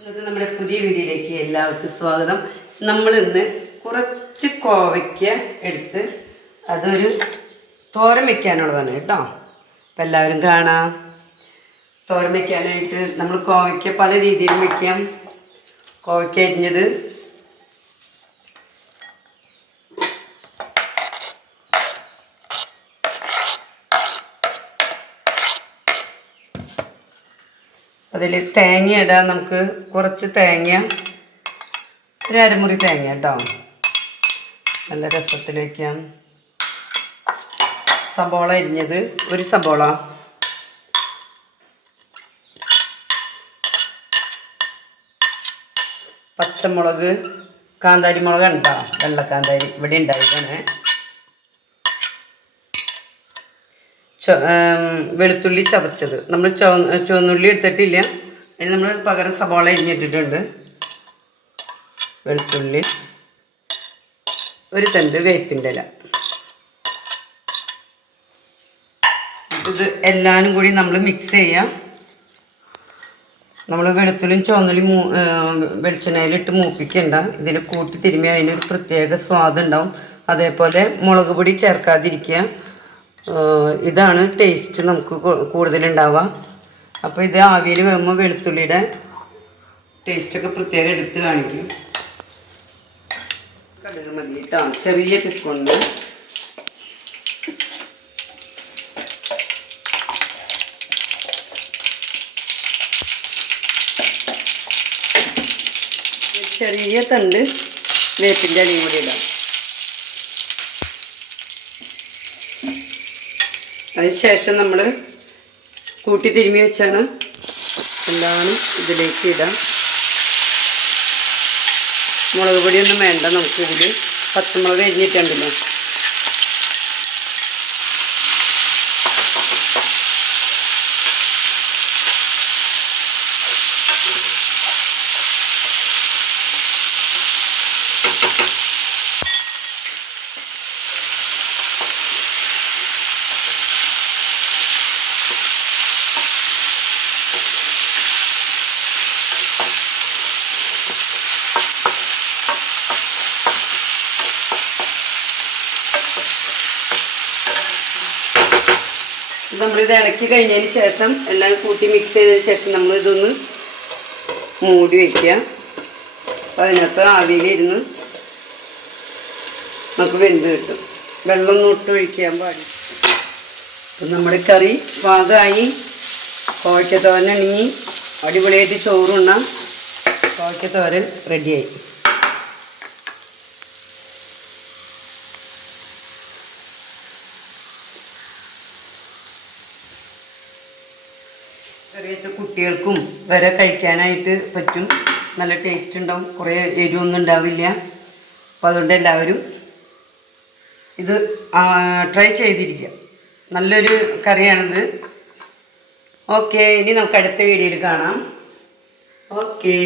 ഇന്നത്തെ നമ്മുടെ പുതിയ വീഡിയോയിലേക്ക് എല്ലാവർക്കും സ്വാഗതം. നമ്മൾ ഇന്ന് കുറച്ച് കോവയ്ക്ക എടുത്ത് അതൊരു തോരൻ വെക്കാനുള്ളതാണ് കേട്ടോ. അപ്പം എല്ലാവരും കാണാം. തോരൻ വെക്കാനായിട്ട് നമ്മൾ കോവയ്ക്ക പല രീതിയിലും വെക്കാം. കോവയ്ക്ക അരിഞ്ഞത് അതിൽ തേങ്ങ ഇടാം നമുക്ക് കുറച്ച് തേങ്ങ ഒരു അരമുറി തേങ്ങ കേട്ടോ. നല്ല രസത്തിൽ വയ്ക്കാം സബോള അരിഞ്ഞത്. ഒരു സബോള. പച്ചമുളക് കാന്താരി മുളക് ഉണ്ടോ വെള്ളക്കാന്താരി ഇവിടെ ഉണ്ടായതാണ്. വെളുത്തുള്ളി ചതച്ചത്. നമ്മൾ ചുവ ചുവന്നുള്ളി എടുത്തിട്ടില്ല. അതിന് നമ്മൾ പകരം സവാള അരിഞ്ഞിട്ടിട്ടുണ്ട്. വെളുത്തുള്ളി. ഒരു തണ്ട് വേപ്പിന്റെ ഇല. ഇത് എല്ലാനും കൂടി നമ്മൾ മിക്സ് ചെയ്യാം. നമ്മൾ വെളുത്തുള്ളിയും ചുവന്നുള്ളി മൂ വെളിച്ചെണ്ണയിലിട്ട് മൂപ്പിക്കണ്ട. ഇതിൽ കൂട്ടി തിരുമ്മി അതിനൊരു പ്രത്യേക സ്വാദുണ്ടാവും അതേപോലെ മുളക് പൊടി ചേർക്കാതിരിക്കുക. ഇതാണ് ടേസ്റ്റ് നമുക്ക് കൂടുതലുണ്ടാവുക അപ്പോൾ ഇത് ആവിയിൽ വേകുമ്പോൾ വെളുത്തുള്ളിയുടെ ടേസ്റ്റൊക്കെ പ്രത്യേകം എടുത്ത് കാണിക്കും. കടുക് മതി ചെറിയ ടീസ്പൂണിന് ചെറിയ തണ്ട് വേപ്പിന്റെ അടിയും കൂടി ഇടാം. അതിനുശേഷം നമ്മൾ കൂട്ടി തിരുമ്മി വെച്ചാണ് എല്ലാം ഇതിലേക്ക് ഇടാം. മുളക് പൊടിയൊന്നും വേണ്ട നമുക്ക് ഇതിൽ പച്ചമുളക് അരിഞ്ഞിട്ടുണ്ടല്ലോ. നമ്മളിത് ഇളക്കി കഴിഞ്ഞതിന് ശേഷം എല്ലാം കൂട്ടി മിക്സ് ചെയ്തതിന് ശേഷം നമ്മൾ ഇതൊന്ന് മൂടി വയ്ക്കുക അപ്പം അതിനകത്ത് ആവിയിലിരുന്ന് നമുക്ക് വെന്ത് കിട്ടും. വെള്ളമൊന്നും ഒട്ടും ഒഴിക്കാൻ പാടില്ല. അപ്പം നമ്മുടെ കറി പാകമായി. കോവയ്ക്കത്തോരൻ ഇണങ്ങി അടിപൊളിയായിട്ട് ചോറുണ്ണാം. കോവയ്ക്കത്തോരൻ റെഡിയായി ചെറിയ കുട്ടികൾക്കും വരെ കഴിക്കാനായിട്ട് പറ്റും. നല്ല ടേസ്റ്റ് ഉണ്ടാവും. കുറേ എരിവൊന്നും ഉണ്ടാവില്ല. അപ്പം അതുകൊണ്ട് എല്ലാവരും ഇത് ട്രൈ ചെയ്തിരിക്കുക നല്ലൊരു കറിയാണിത്. ഓക്കെ ഇനി നമുക്ക് അടുത്ത വീഡിയോയിൽ കാണാം. ഓക്കേ